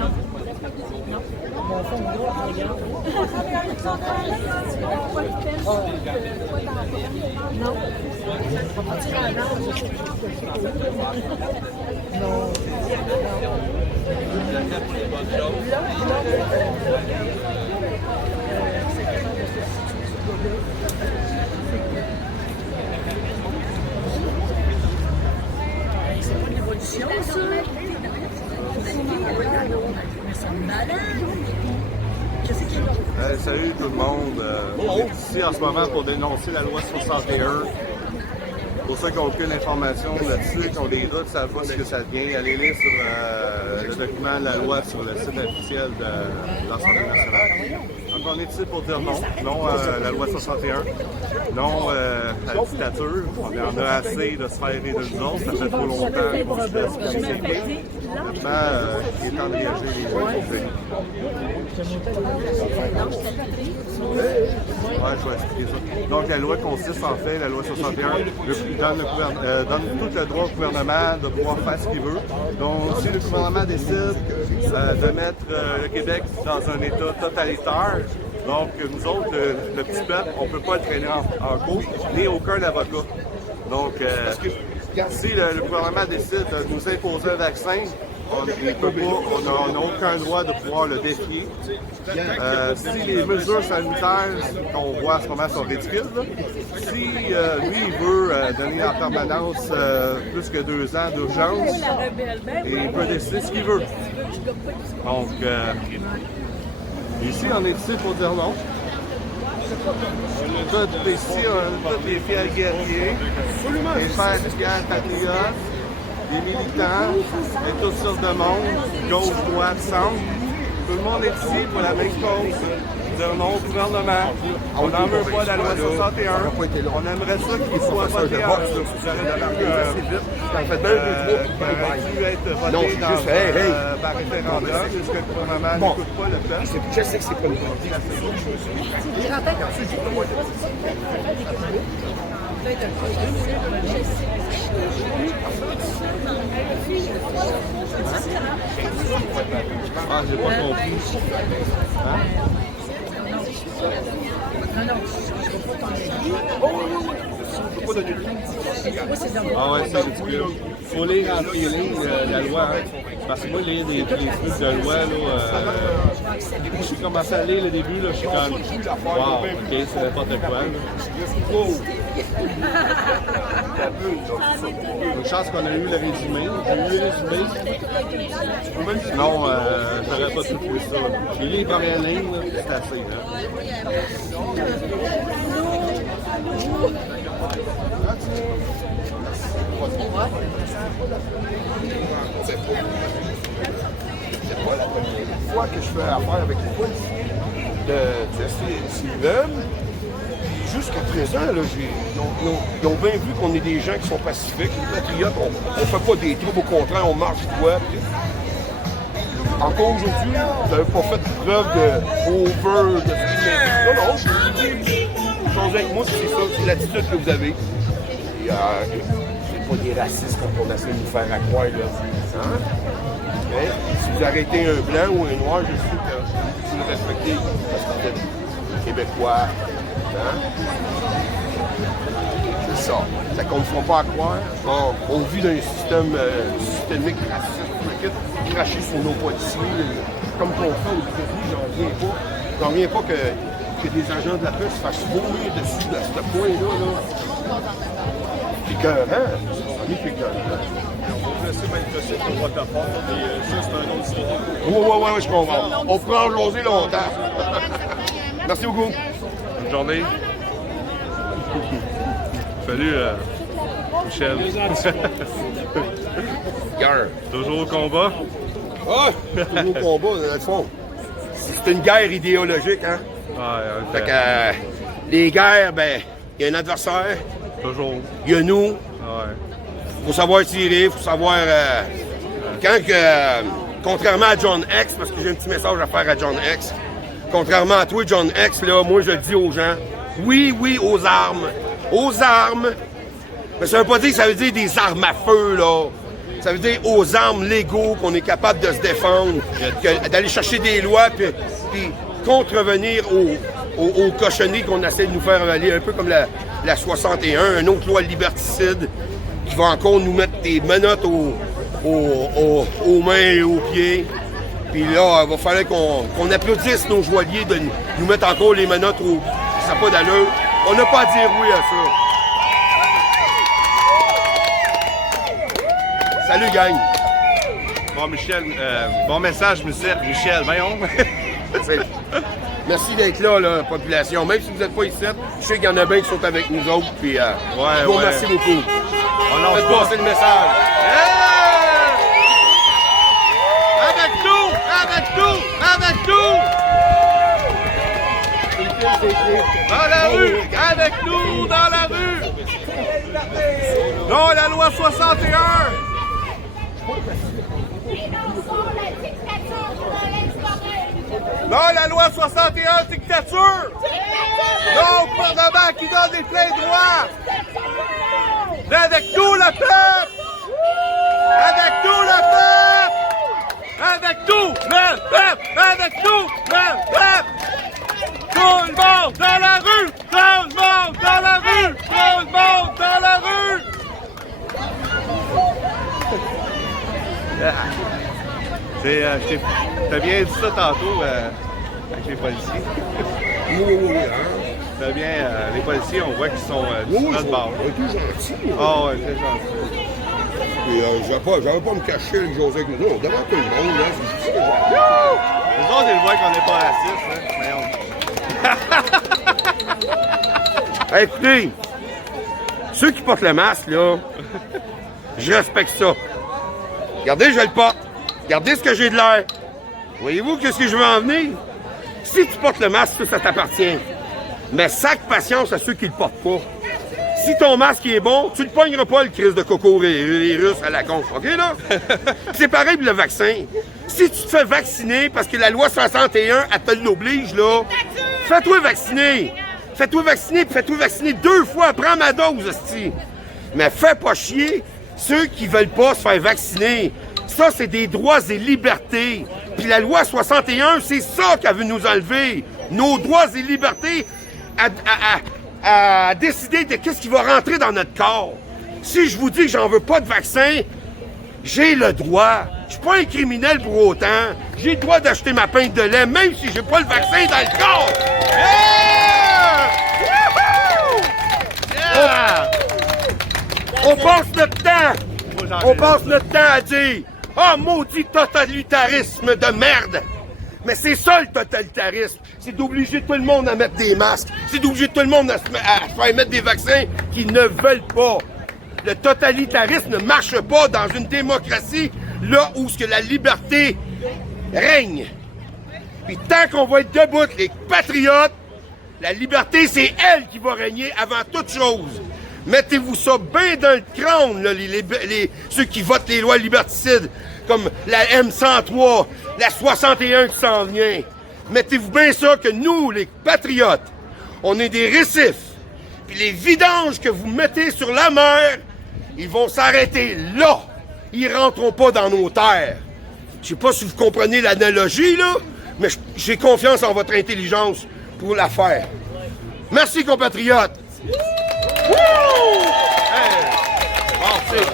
Mon fond de droit, regarde. Non. Non. C'est pas une évolution, ça? Salut tout le monde. On est ici en ce moment pour dénoncer la loi 61. Pour ceux qui n'ont aucune information là-dessus, qui ont des doutes, ne savent pas ce que ça devient, allez lire sur le document de la loi sur le site officiel de l'Assemblée nationale. Donc on est ici pour dire non, non à la loi 61, non à la dictature. On en a assez de se faire aider de nous autres, ça fait trop longtemps qu'on se laisse persécuter. Maintenant, il est temps de réagir les pays. Ouais, je vais expliquer ça. Donc, la loi consiste en fait, la loi 61, donne tout le droit au gouvernement de pouvoir faire ce qu'il veut. Donc, si le gouvernement décide de mettre le Québec dans un État totalitaire, donc nous autres, le petit peuple, on ne peut pas le traîner en cours, ni aucun avocat. Donc, si le gouvernement décide de nous imposer un vaccin, on n'a aucun droit de pouvoir le défier. Si les mesures sanitaires qu'on voit en ce moment sont ridicules, si lui, il veut donner en permanence plus que 2 ans d'urgence, il peut décider ce qu'il veut. Donc, ici, on est ici pour dire non. Tous ici, tous les fiers guerriers, les fiers patriotes, les militants et toutes sortes de monde, gauche, droite, centre. Tout le monde est ici pour la même cause, dire non au gouvernement. On n'en veut pas la loi 61. On aimerait ça qu'il soit voté qui aurait dû être voté par référendum, puisque le gouvernement n'écoute pas le peuple. Je sais que c'est pas une Ah, j'ai pas compris. Hein? Ah ouais, c'est ridicule. Il faut lire en feeling la loi. Hein. Parce que moi, lire des trucs de loi, là, j'ai commencé à lire le début, là, je suis comme, wow, ok, c'est n'importe quoi. Une chance qu'on a eu le résumé. J'ai eu le résumé. Sinon, j'aurais pas tout lu ça. J'ai lu les premières lignes, c'est assez. C'est pas la première fois que je fais affaire avec les policiers de CIVM. Jusqu'à présent, là, ils ont bien vu qu'on est des gens qui sont pacifiques, les patriotes, on ne fait pas des troubles, au contraire, on marche droit. Encore aujourd'hui, vous n'avez pas fait preuve de over, de non, chose avec moi, c'est ça, c'est l'attitude que vous avez. C'est pas des racistes comme on essaie de nous faire croire, là. Hein? Mais si vous arrêtez un blanc ou un noir, je sais que vous le respectez parce que vous êtes Québécois. Hein? C'est ça. Ça qu'on ne fera pas à croire. On vit dans un système systémique raciste, cracher sur nos policiers, comme qu'on fait aux États-Unis, j'en reviens pas que des agents de la paix se fassent vomir dessus à ce point-là. C'est écœurant. C'est écœurant. On va laisser manifester pour votre part, et ça, c'est un autre histoire. Oui, je comprends. On pourra en jaser longtemps. Merci beaucoup. Bonne journée. Salut, Michel. Toujours au combat? Ah, toujours au combat, dans le fond. C'est une guerre idéologique, hein? Ouais, fait que les guerres, ben, il y a un adversaire. Toujours. Il y a nous. Ouais. Faut savoir tirer, faut savoir. Contrairement à John X, parce que j'ai un petit message à faire à John X. Contrairement à toi, John X, là, moi je le dis aux gens. Oui, aux armes. Aux armes. Mais ça veut pas dire que ça veut dire des armes à feu, là. Ça veut dire aux armes légaux qu'on est capable de se défendre, d'aller chercher des lois puis contrevenir aux cochonneries qu'on essaie de nous faire avaler, un peu comme la 61, une autre loi liberticide qui va encore nous mettre des menottes aux mains et aux pieds. Puis là, il va falloir qu'on applaudisse nos joailliers de nous mettre encore les menottes au... Ça n'a pas d'allure. On n'a pas à dire oui à ça. Salut, gang! Bon, Michel, bon message, Michel, voyons. Merci d'être là, la population. Même si vous n'êtes pas ici, je sais qu'il y en a bien qui sont avec nous autres. Puis, je vous remercie beaucoup. Faites passer le message. Yeah! Avec nous! Avec nous! Avec nous! Dans la rue! Avec nous! Dans la rue! Non, la loi 61! Non, la loi 61, dictature! Non, gouvernement qui donne des pleins droits! Avec nous, le peuple! Avec nous, le peuple! Avec nous, le peuple! Avec nous, le peuple! Tout le monde dans la rue! Tout le monde dans la rue! Tout le monde dans la rue! T'as bien dit ça tantôt avec les policiers. Oui. T'as bien, les policiers, on voit qu'ils sont Oui, de bord. ils sont tout gentils. Ah ouais, c'est gentil. Puis, j'avais pas me cacher avec José Clodo. Devant tout le monde, là, c'est juste que Les autres, ils voient qu'on n'est pas racistes, hein. Hey, écoutez, ceux qui portent le masque, là, je respecte ça. Regardez, je le porte. Regardez ce que j'ai de l'air. Voyez-vous qu'est-ce que je veux en venir? Si tu portes le masque, ça t'appartient. Mais sac patience à ceux qui le portent pas. Si ton masque est bon, tu ne pogneras pas le crise de coco les Russes à la con. OK, là? C'est pareil pour le vaccin. Si tu te fais vacciner parce que la loi 61, elle te l'oblige, là, fais-toi vacciner. Fais-toi vacciner, puis fais-toi vacciner 2 fois. Prends ma dose, hostie. Mais fais pas chier ceux qui veulent pas se faire vacciner. Ça, c'est des droits et libertés. Puis la loi 61, c'est ça qu'elle veut nous enlever. Nos droits et libertés à décider de qu'est-ce qui va rentrer dans notre corps. Si je vous dis que j'en veux pas de vaccin, j'ai le droit. Je suis pas un criminel pour autant. J'ai le droit d'acheter ma pinte de lait, même si j'ai pas le vaccin dans le corps. Yeah! Yeah! On passe notre temps à dire « Ah, maudit totalitarisme de merde! » Mais c'est ça le totalitarisme. C'est d'obliger tout le monde à mettre des masques. C'est d'obliger tout le monde à se faire mettre des vaccins qu'ils ne veulent pas. Le totalitarisme ne marche pas dans une démocratie là où ce que la liberté règne. Puis tant qu'on va être debout, les patriotes, la liberté, c'est elle qui va régner avant toute chose. Mettez-vous ça bien dans le crâne, là, ceux qui votent les lois liberticides, comme la M103, la 61 qui s'en vient. Mettez-vous bien ça que nous, les patriotes, on est des récifs. Puis les vidanges que vous mettez sur la mer, ils vont s'arrêter là. Ils rentreront pas dans nos terres. Je sais pas si vous comprenez l'analogie, là, mais j'ai confiance en votre intelligence pour la faire. Merci, compatriotes! Hey. Bon, c'est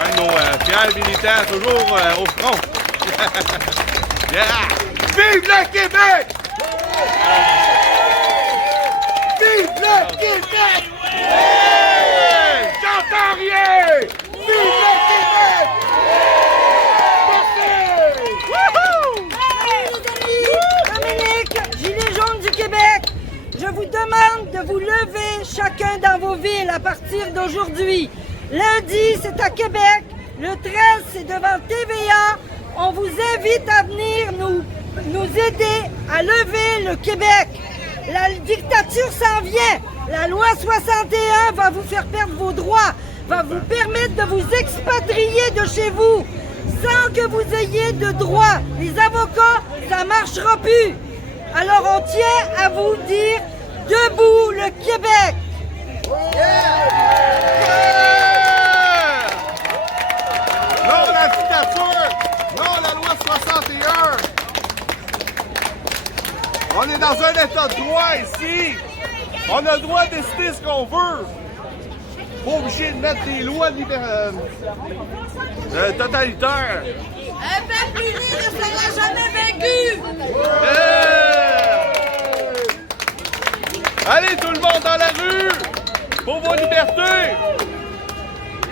un de nos fiers militants, toujours au front. Yeah! Vive le Québec! Vive le Québec! Hey! J'entends rien! Vive le Québec! Dominique, Gilets jaunes du Québec, je vous demande de vous lever chacun dans vos villes à partir d'aujourd'hui. Lundi, c'est à Québec. Le 13, c'est devant TVA. On vous invite à venir nous aider à lever le Québec. La dictature s'en vient. La loi 61 va vous faire perdre vos droits, va vous permettre de vous expatrier de chez vous sans que vous ayez de droits. Les avocats, ça ne marchera plus. Alors on tient à vous dire debout le Québec. dictature! Non à la loi 61! On est dans un état de droit ici! On a le droit de décider ce qu'on veut! Pas obligé de mettre des lois totalitaires! Un peuple uni ne sera jamais vaincu! Yeah! Allez tout le monde dans la rue! Pour vos libertés!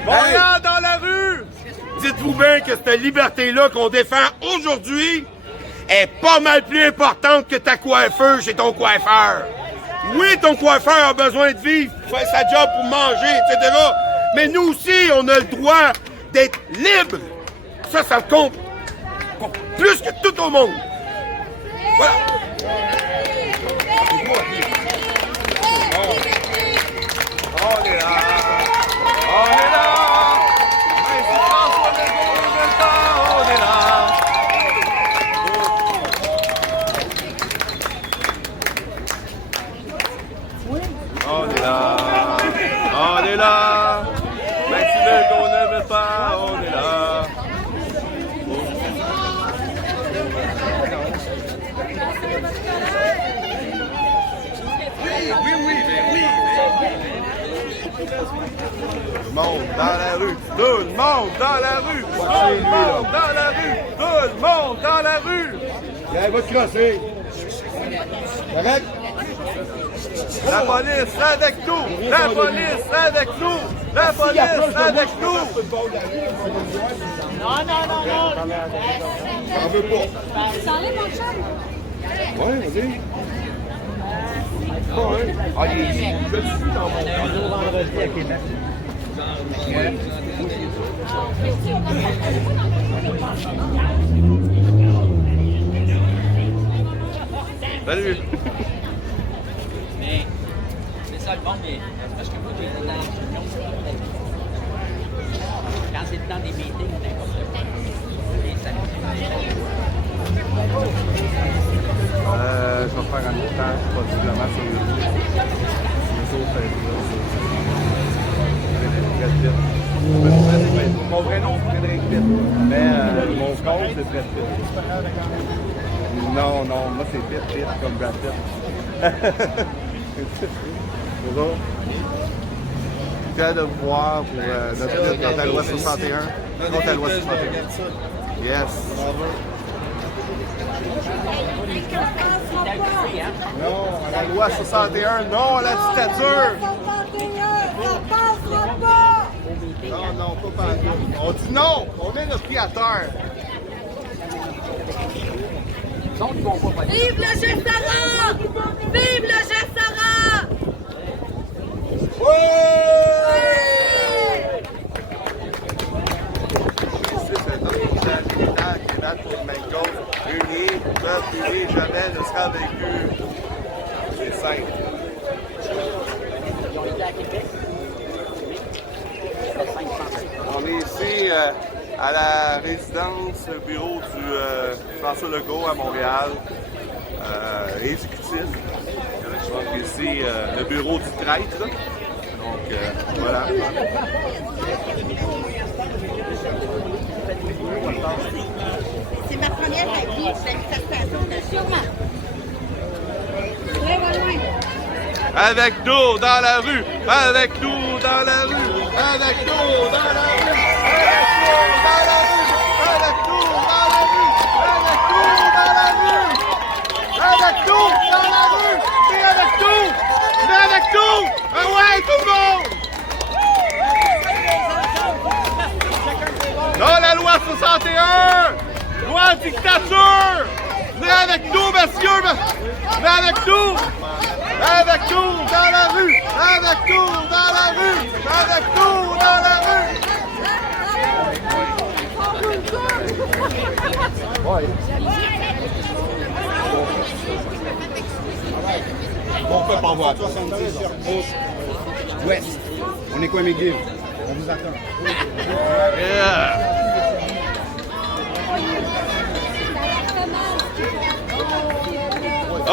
Montréal dans la rue! Dites-vous bien que cette liberté-là qu'on défend aujourd'hui est pas mal plus importante que ta coiffeur chez ton coiffeur. Oui, ton coiffeur a besoin de vivre, pour faire sa job pour manger, etc. Mais nous aussi, on a le droit d'être libres. Ça compte plus que tout au monde. Voilà. On est là! On est là! Merci François Legault, on est là! On est là! On est là! Même si Legault ne veut pas, on est là! Tout le monde dans la rue, tout le monde dans la rue, tout le monde dans la rue, tout le monde dans la rue. Elle va te crosser. Correct? La police avec nous, la police avec nous, la police avec nous. Non. J'en veux pas. S'enlève mon chum. Ouais, vas-y. Ah, il est ici. Je le suis dans mon Vendredi à Québec. Salut. Mais c'est ça le bon, mais parce que moi, j'ai été dans les réunions, quand c'est le temps des meetings, n'importe quoi. Et ça Je vais faire un montage possiblement sur YouTube. Mon vrai nom, c'est Frédéric Pitt. Mais mon compte, c'est Fred Pitt. Non, moi c'est Pitt comme Brad Pitt. Bonjour. Fier de vous voir pour notre lutte contre la loi 61. Contre la loi 61. Yes. Non, à la loi 61, non à la dictature! Non, pas partout. On dit non! On met notre pied à terre! Vive le Gestara! Vive le Gestara! C'est un homme qui bat pour le main gauche. Unis, peuple uni, jamais ne sera vaincu. C'est simple. On est ici à la résidence bureau du François Legault à Montréal, exécutif. Donc ici, le bureau du traître. Donc voilà. C'est ma première manifestation de sûrement. Avec nous dans la rue, avec nous dans la rue, avec nous dans la rue, avec nous dans la rue, avec nous dans la rue, avec nous dans la rue, avec nous dans la rue, et avec nous, mais avec nous, ah ouais tout le monde. Non la loi 61, loi dictature, venez avec nous messieurs, venez avec nous. Avec nous dans la rue! Avec nous dans la rue! Avec nous dans la rue! Bon peuple en voie. 70 ouest. On est quoi, McGill? On vous attend. Yeah!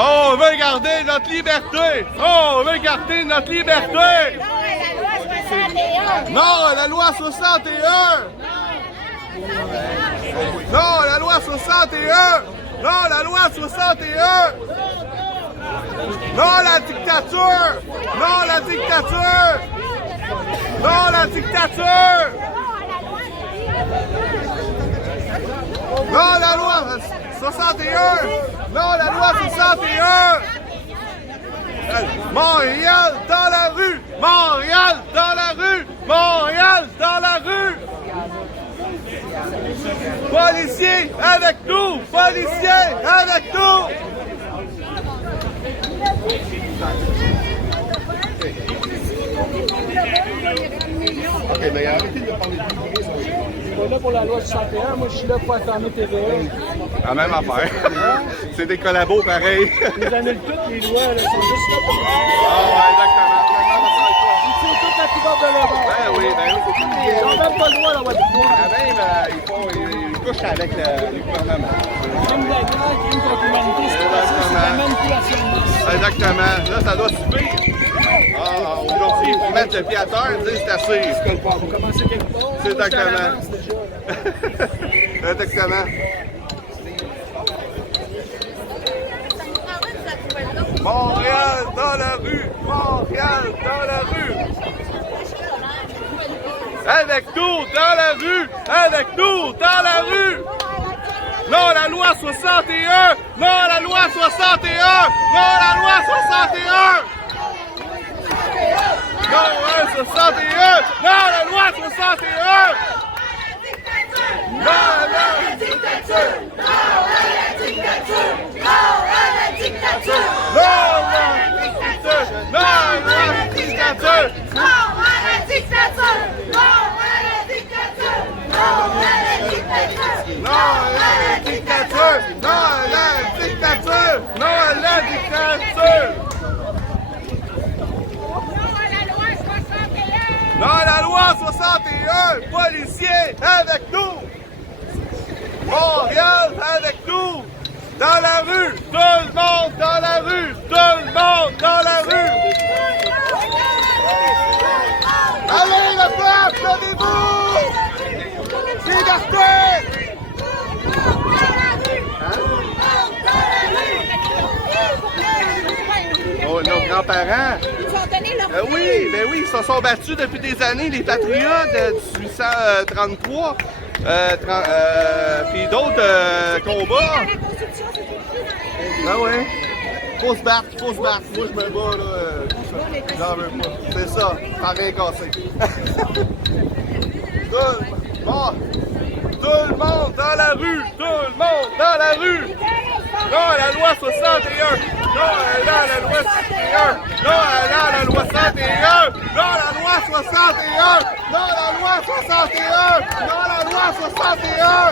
Oh, on veut garder notre liberté! Oh, on veut garder notre liberté! Non, la loi 61! Non, la loi 61! Non, la loi 61! Non, la loi 61! Non, la dictature! Non, la dictature! Non, la dictature! Non, la loi 61! Non, la loi 61! Montréal dans la rue! Montréal dans la rue! Montréal dans la rue! Policiers avec nous! Policiers avec nous! OK, mais arrêtez de parler de Je suis pas là pour la loi 61, moi je suis là pour fermer TVA. La même affaire. C'est des collabos pareils. Ils annulent toutes les lois, là, sont juste là pour Ah ouais, exactement. ils tirent toute la couverte de l'Europe. Ben oui, c'est tout Ils n'ont même pas le droit d'avoir du pouvoir. même, ils couchent avec le gouvernement. Crime de guerre, crime contre l'humanité, c'est pas ça, c'est la manipulation de masse. Exactement. Là, ça doit subir. Ah, aujourd'hui, ils mettent le pied à terre, ils disent c'est assez. Vous commencez quelque part. C'est Moi, j'étais à exactement. l'avance déjà. Exactement. Montréal dans la rue! Montréal dans la rue! Avec nous dans la rue! Avec nous dans la rue! Non, la loi 61! Non, la loi 61! Non, la loi 61! Non, la loi 61! Non, la loi 61! Non, la dictature! Non, la dictature! Non, la dictature! Non, la dictature! Non, la dictature! Non, la dictature! Non, la dictature! Non, la dictature! Non, la dictature! Non, la dictature! Non, la dictature! Non, la loi 61! Policiers avec nous! Montréal avec nous! Dans la rue! Tout le monde dans la rue! Tout le monde dans la rue! Allez, le peuple, levez-vous! Liberté! Nos grands-parents. Ils ont donné leur Oui, ben oui, ils se sont battus depuis des années, les patriotes de 1833, puis d'autres combats. La Constitution, c'est écrit Ah ouais. Faut se battre, faut se battre. Moi, je me bats, là. J'en veux pas. C'est ça, t'as rien cassé. Tout le monde dans la rue! Tout le monde dans la rue! Non, la loi 61! Non, la loi 61! Non, la loi 61! Non, la loi 61! Non, la loi 61! Non, la loi 61!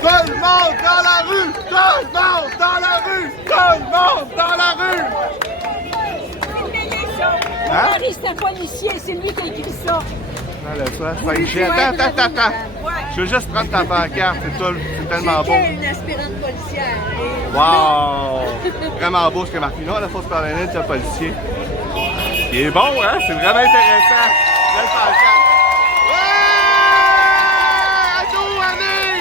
Tout le monde dans la rue! Tout le monde dans la rue! Tout le monde dans la rue! Mon mari, c'est un policier, c'est lui qui a écrit ça. Attends. Je veux juste prendre ta pancarte, c'est tellement beau. une aspirante policière. Wow! Vraiment beau ce que marqué. Non, la fausse parlonnette, c'est un policier. Il est bon, hein? C'est vraiment intéressant. Belle pancarte. Ouais! À nous, allez!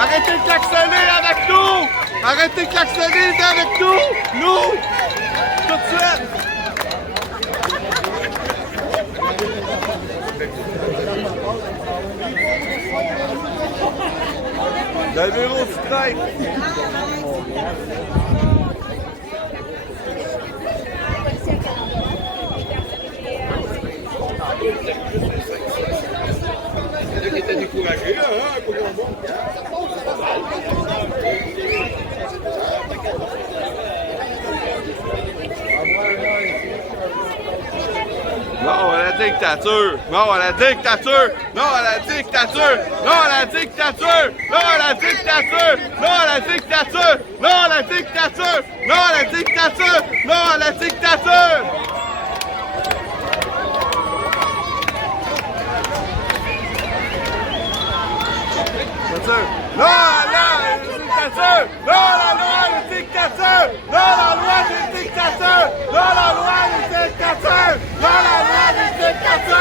Arrêtez de klaxonner avec nous! Arrêtez de klaxonner avec nous! Nous! Tout de suite! Le bureau du train! Il était découragé, hein? Non à la dictature! Non à la dictature! Non à la dictature! Non à la dictature! Non à la dictature! Non à la dictature! Non à la dictature! Non à la dictature! Non à la dictature! Non à la dictature! Non à la loi de dictature! Non à la loi de dictature! Non à la loi de dictature! Non à la loi de dictature! Non à la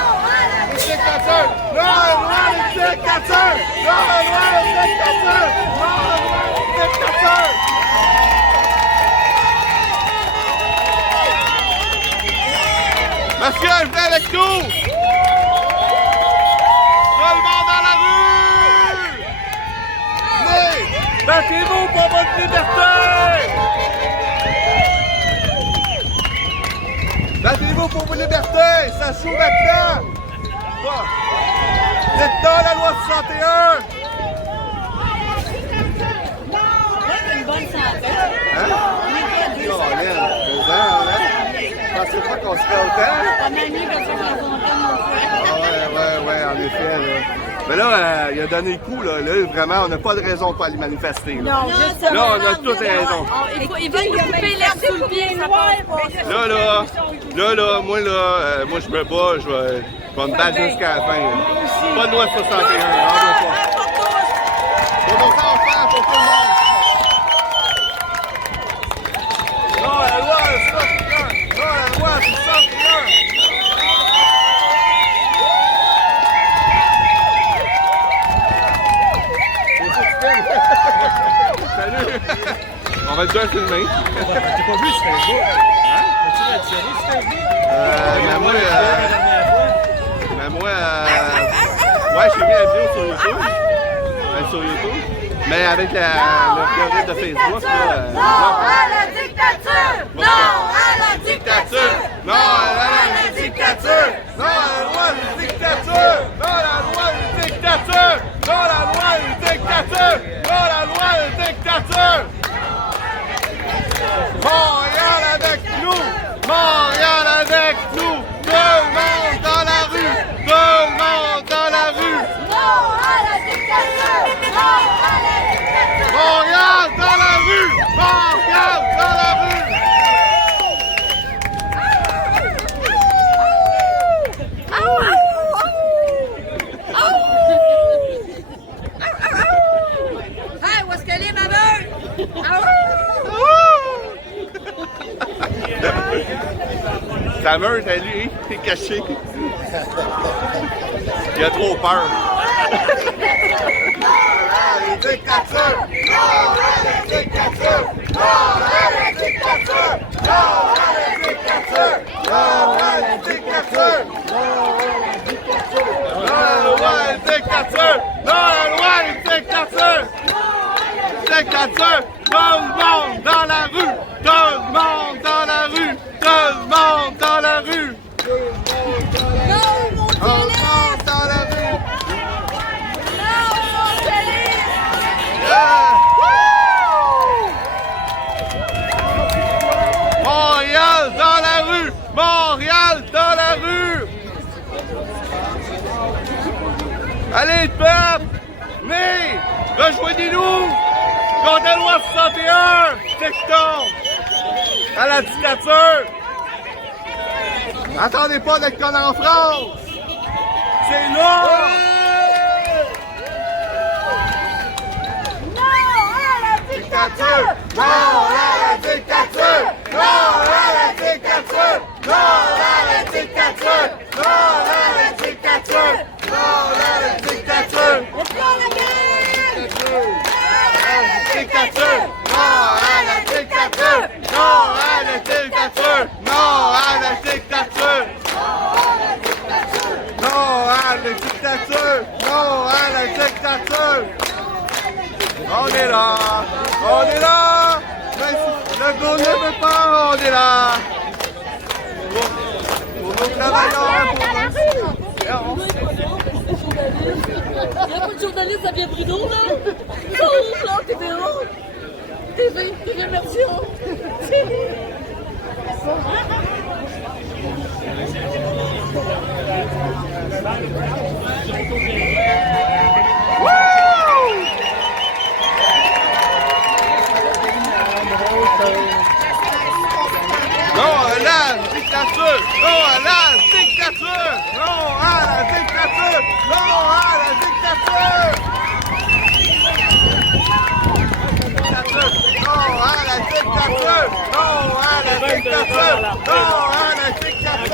loi de dictature! Non à la loi de dictature! Non à la loi au dictature! Non à la loi au dictature! Monsieur, venez avec nous! Tout le monde dans la rue! Venez! Battez-vous pour votre liberté! Battez-vous pour vos libertés! Ça joue maintenant! Vous êtes dans la loi 61! Une bonne santé. Hein? Caroline, 2 ans, hein? Je pensais pas qu'on se fait autant. Pas mal mieux que ça, dans mon Ah ouais, en effet, là. Mais là, il a donné le coup, là. Là, vraiment, on n'a pas de raison de pas aller manifester. Là, Non, justement. là on a toutes raisons. Ils veulent nous couper l'herbe sous le pied, ça passe Là, moi, je me bats, je vais me battre jusqu'à la fin. Là. Pas de loi 61, on veut pas. Pour nos enfants, pour tout le monde. Non, la loi 61! Non, la loi 61! Salut! On va déjà filmer. T'as pas vu sur Facebook? Hein? As-tu retiré sur Facebook? Ouais, j'ai mis la vidéo sur YouTube. Mais avec le de Facebook, là. Non à la dictature! Non à la dictature! Non à la dictature! Non à la loi de dictature! Non à la loi de dictature! Non à la loi de dictature! Non à la loi de dictature! Montréal avec nous! Montréal avec nous! Tout le monde dans la rue! Tout le monde dans la rue! Non à la dictature! Non à la dictature! Montréal dans la rue! Montréal dans la rue! Hey, où est-ce qu'elle est, ma meule? Sa meute, lui, il est caché. Il a trop peur. Non à la dictature! Non à la dictature! Non à la dictature! Non à la dictature! Non à la dictature! Non à la loi de dictature! Non à la loi de dictature! Dictature! Tout le monde dans la rue! Tout le monde dans la rue! Tout le monde dans la rue! Non, mon Tout le monde dans la rue! Montréal dans la rue! Montréal dans la rue! Allez, peuple! Venez! Rejoignez-nous! Contre la loi 61! Texton! À la dictature! Attendez pas d'être comme en France! C'est là! Dictature! Non à la dictature! Non à la dictature! Non à la dictature! Non à la dictature! Non à la dictature! Dictature! Non à la dictature! Non à la dictature! Non à la dictature! Non à la dictature! Non à la dictature! On est là! On est là! Même si le gars ne veut pas, on est là! Pour nos travailleurs, pour nous. Il n'y a pas de journaliste à bien Bruno, là? Non, là, TVO. TV, réversion. Non à la dictature! Non à la dictature! Non à la dictature! Non à la dictature! Non à la dictature! Non à la dictature! Non à la dictature!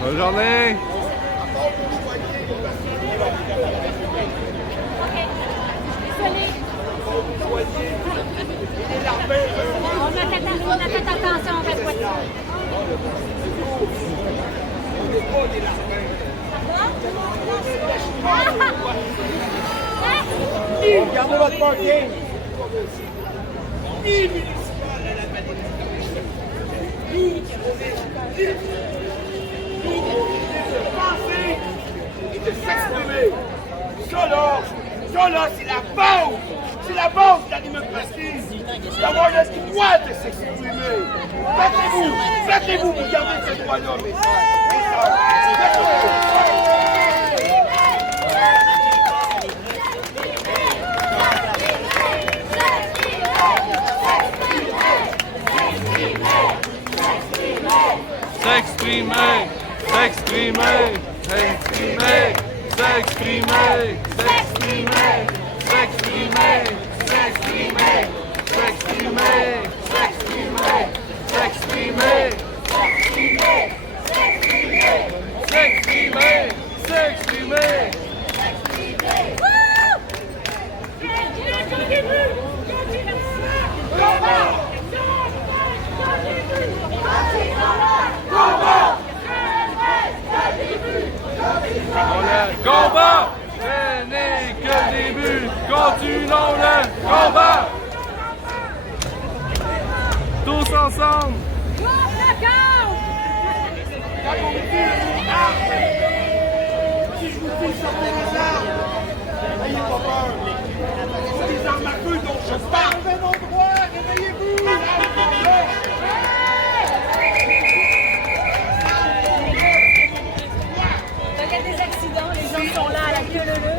Bonne journée! On a fait attention à votre voiture. Regardez votre parking. Et de s'exprimer. Ça là, c'est la base. C'est la base de la démocratie. D'avoir le droit de s'exprimer. Battez-vous pour garder ce droit-là, mes S'exprimer, s'exprimer, s'exprimer, s'exprimer, s'exprimer, s'exprimer, s'exprimer, s'exprimer, s'exprimer, s'exprimer, s'exprimer, s'exprimer. Le combat, ce n'est que le début. Continuons le combat. Tous ensemble. Si je vous dis sortez les armes, n'ayez pas peur. C'est des armes à feu dont je parle. Enlevez mon droit, réveillez-vous. Il y a des accidents, les gens sont là à la queue leu-leu.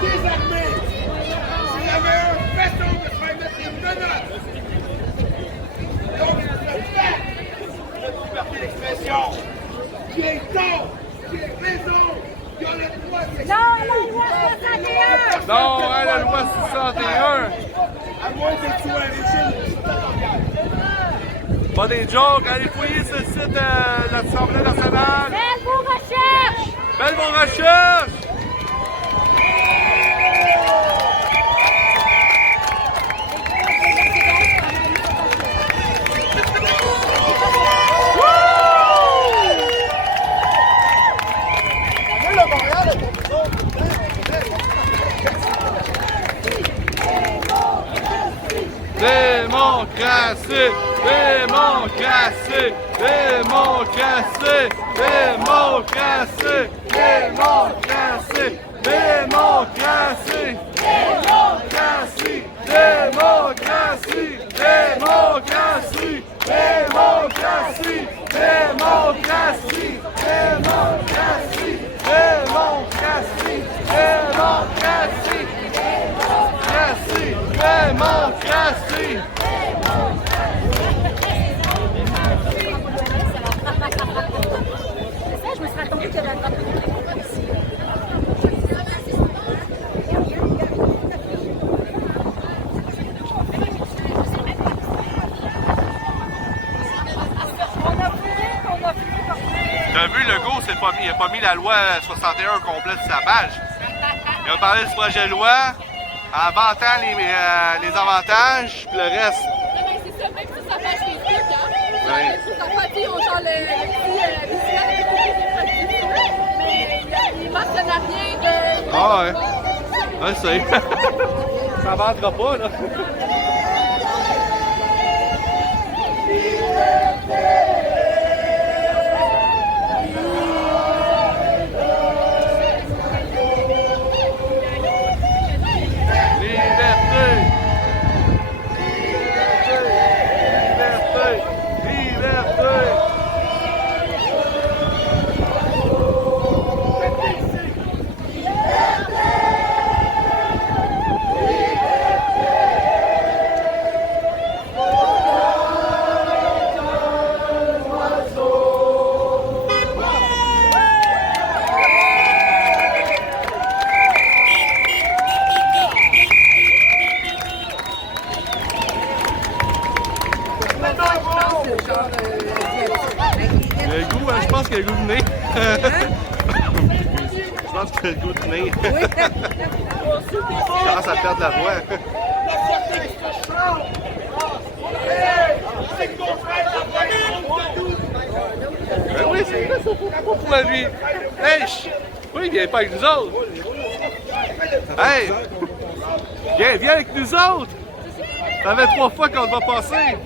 Désarmé. S'il y avait un façon de faire mettre des menottes. Donc, le fait de notre liberté d'expression, qui est tort, qui est raison, qui a le droit de Non à la loi 61! Non à la loi 61. à moins que tu sois un régime. Pas des jokes, allez fouiller ce site de l'Assemblée nationale. Belle vos recherches! Belle vos recherches! Démocratie! Démocratie! Démocratie! Démocratie! Démocratie! Démocratie! Démocratie! Démocratie! Démocratie! Démocratie! Démocratie! Démocratie! Démocratie! Démocratie! Démocratie! Démocratie! Je me serais attendue que la T'as vu, Legault, il a pas mis la loi 61 complète sur sa page. Il a parlé du projet de loi en vantant les avantages, puis le reste. Mais c'est ça, même sur sa page Facebook, hein? Ouais. Même sur sa page, on genre le petit visuel, mais il mentionne rien de... Ah ouais. Ouais, c'est. Ça vantera pas, là. Le goût, je pense qu'il a le goût de nez. Je pense qu'il a le goût de nez. Je commence à perdre la voix. La fierté que je chante! Hey! C'est que ton frère t'a pas eu Ben oui, c'est vrai, ça. Pourquoi lui? Hey! Oui, il vient pas avec nous autres. Hey! Viens avec nous autres! Ça fait 3 fois qu'on va passer.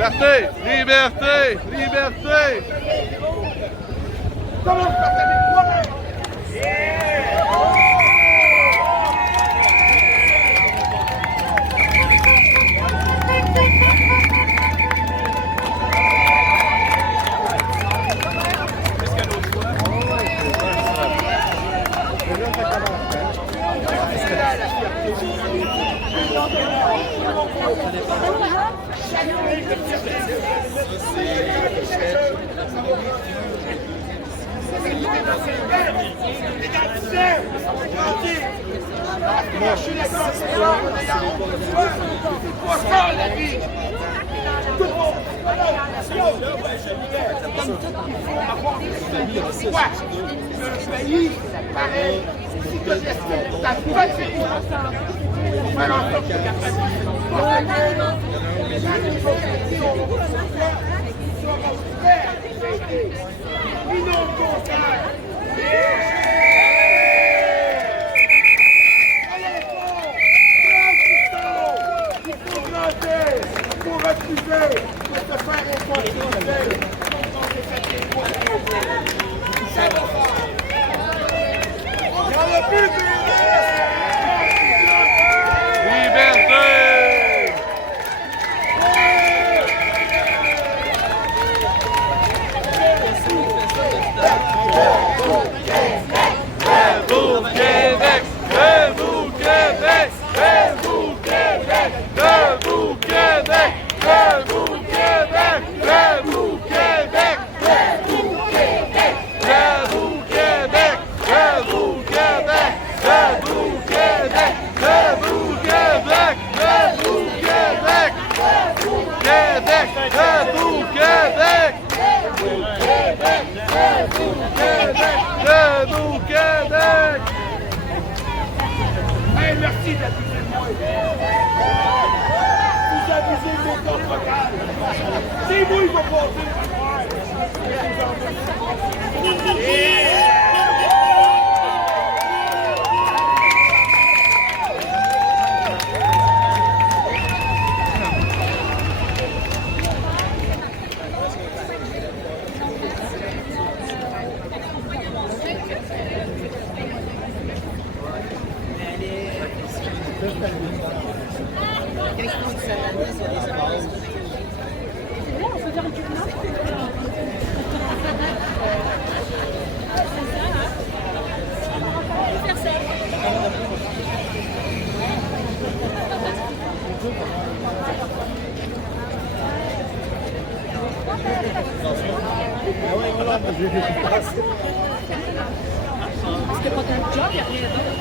Liberté! Liberté! Liberté! Comment je parle avec toi-même? Moi, je suis d'accord, c'est ça. C'est quoi ça, la vie? Tout le monde. Quoi? Un pays, pareil, si tu as ta petite pour faire en sorte que la ils n'ont le contraire. Allez fort! Il faut grandir! Il faut refuser! Il faut se faire responsabiliser! Ça va faire! Il n'y en a plus de Liberté! Debout Québec! Debout Québec! Debout Québec! Debout Québec! Debout Québec! Debout Québec! Debout Québec! Debout Québec! Debout Québec! Debout Québec! Debout Québec! Debout Québec! Québec! Debout Québec! Debout Québec! Debout Québec! Hey, merci d'abuser de moi! Vous abusez de mon corps vocal! C'est moi qui va passer C'était pas ton job, y'a rien d'autre.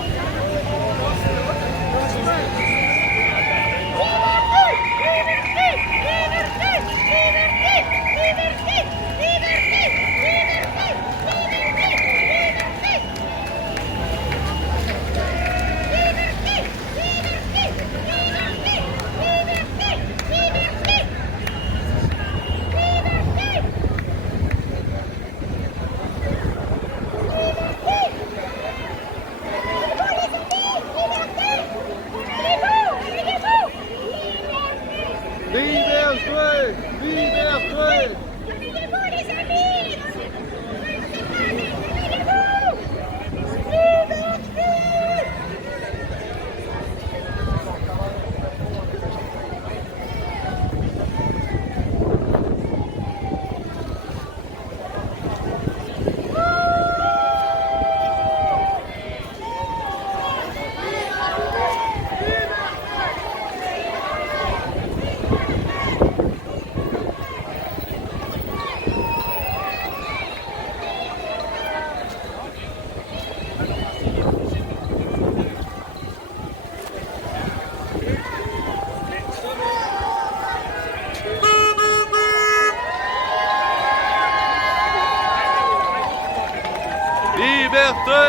Liberté! Liberté! Liberté!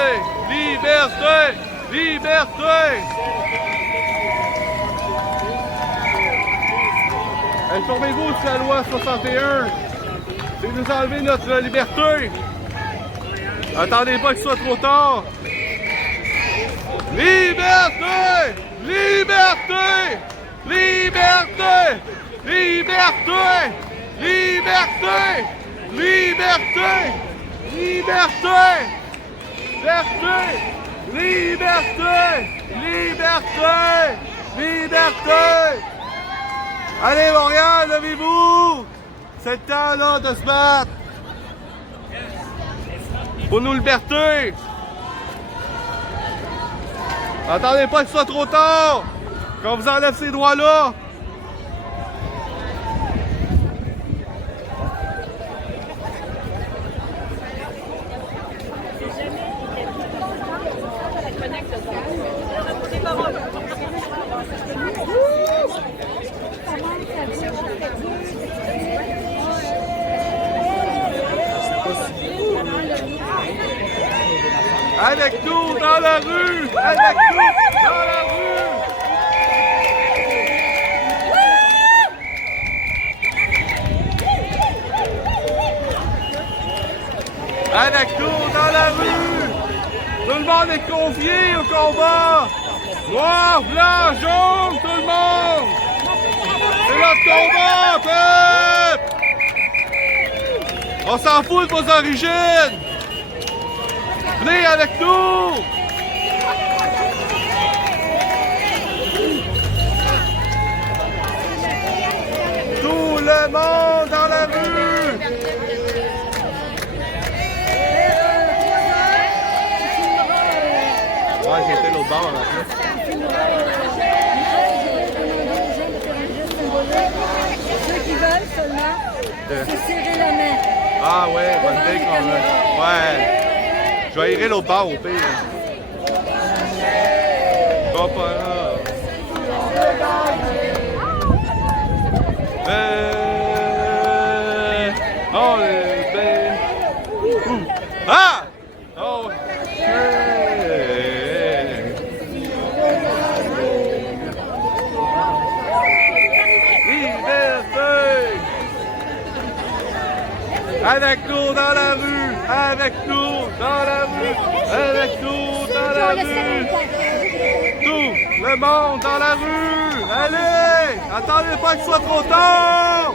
Liberté! Liberté! Informez-vous sur la loi 61. C'est nous enlever notre liberté. Attendez pas qu'il soit trop tard. Liberté! Liberté! Liberté! Liberté! Liberté! Liberté! Liberté! Liberté! Liberté! Liberté! Liberté! Allez Montréal, levez-vous! C'est le temps là de se battre! Pour nos libertés! Attendez pas que ce soit trop tard! Qu'on vous enlève ces droits-là! Avec nous dans la rue! Avec nous dans la rue! Avec nous dans la rue! Tout le monde est confié au combat! Noir, blanc, jaune, tout le monde! C'est notre combat, peuple! On s'en fout de vos origines! Venez avec nous! Tout le monde dans la rue! Ouais, j'étais l'autre bord là. Ceux qui veulent seulement se serrer la main. Ah ouais, bonne idée qu'on a. Ouais. Je vais irer l'autre bord au pire. Pas là. Oh, ah! Oh! Liberté! Avec nous dans la rue! Avec nous dans la rue! Avec nous dans la rue! Tout le monde dans la rue! Allez! Attendez pas qu'il soit trop tard!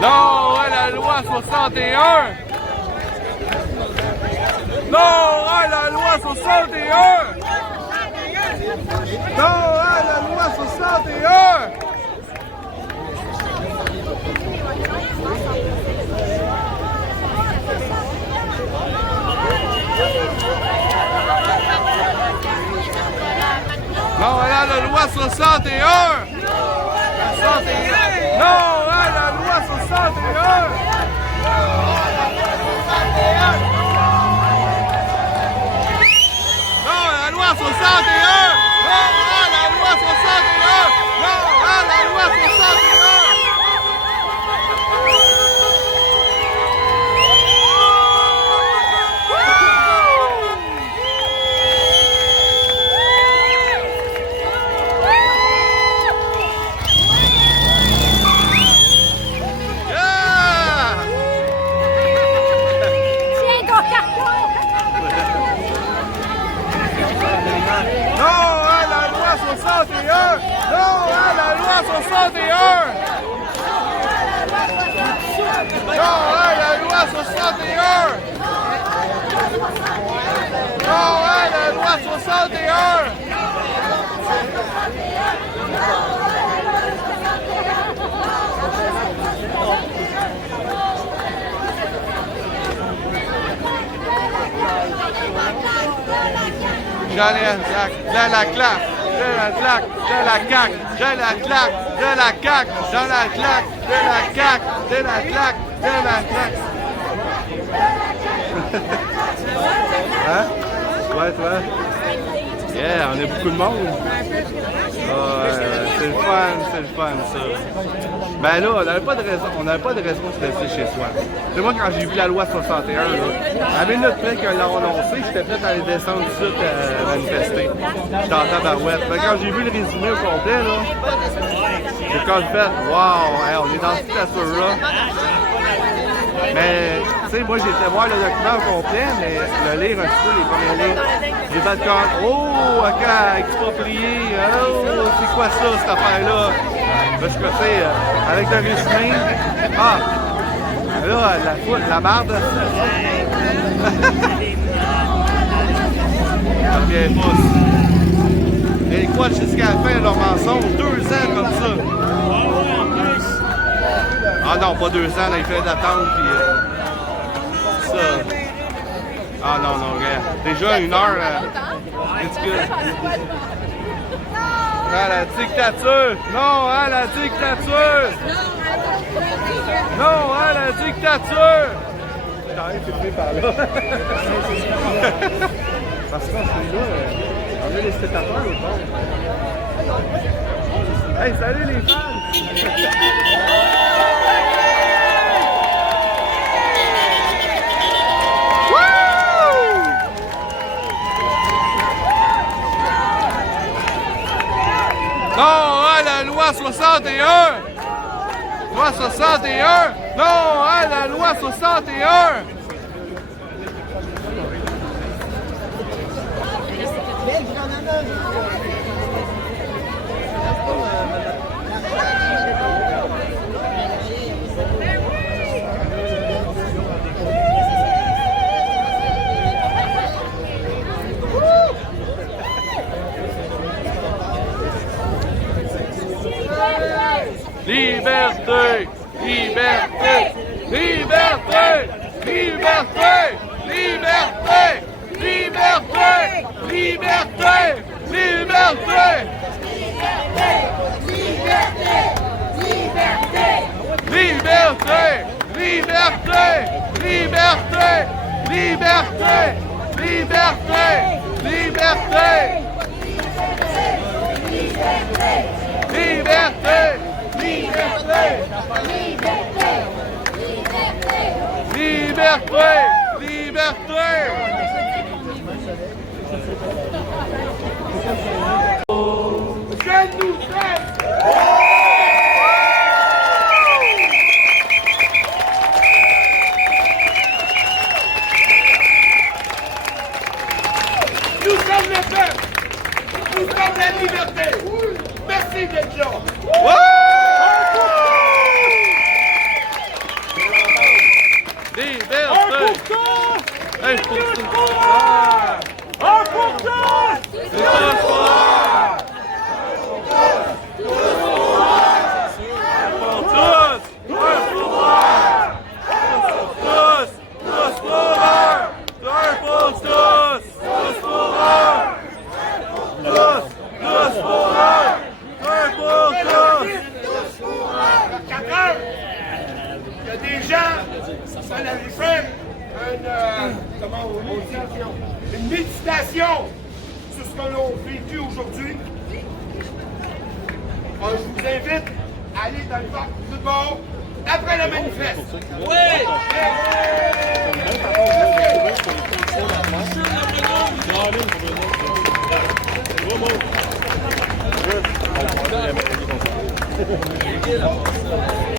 Non à la loi 61! Non à la loi 61! Non à la loi 61! Non à la loi 61! Non à la loi 61! Non à la loi 61! Non à la loi 61! Non à la loi 61! Tiens ton carton! Non à la loi 61! Non à la loi 61! Non à la loi 61! Non à la loi 61! J'en ai de la claque, de la claque, de la caque, de la claque, de la caque, de la claque, de la caque, de la claque, de la claque. Hein? Ouais, toi? Yeah, on est beaucoup de monde. C'est le fun, ça. Ben là, on n'avait pas de raison de se laisser chez soi. C'est moi, quand j'ai vu la loi 61, là, à la minute près qu'elle l'a annoncé, j'étais prêt à aller descendre tout de suite manifester. J'étais en tabarouette. Mais quand j'ai vu le résumé au complet, là, j'ai comme fait, wow, hey, on est dans cette cassure-là. Mais, tu sais, moi, j'ai été voir le document au complet, mais le lire un petit peu, les premiers livres, j'ai fait comme, oh, ok, exproprié, oh, c'est quoi ça, cette affaire-là? Là, je suis passé avec le résumé. Ah! Là, la marde. Ça revient pas. Et quoi, jusqu'à la fin de leur mensonge, 2 ans comme ça. Ah non, pas 2 ans, là, il fallait d'attendre, puis ça. Ah non, regarde. Déjà 1 heure, it's good. À la dictature! Non à la dictature! Non à la dictature! J'arrive filmé par là. Parce que celui-là, on a les spectateurs au bord. Hey, salut les fans! Non à la loi 61! Loi 61! Non à la loi 61! Liberté! Liberté! Liberté! Liberté! Liberté! Liberté! Liberté! Liberté! Liberté! Liberté! Liberté! Liberté! Liberté! Liberté! Liberté! Liberté! Liberté! Liberté! Je nous traite! Nous sommes le peuple! Nous sommes la liberté! Merci d'être là! Un pour tous! Il y a des gens qui allaient faire une méditation sur ce qu'on a vécu aujourd'hui. Je vous invite à aller dans le parc du bord après le manifeste. Oui! Ouais.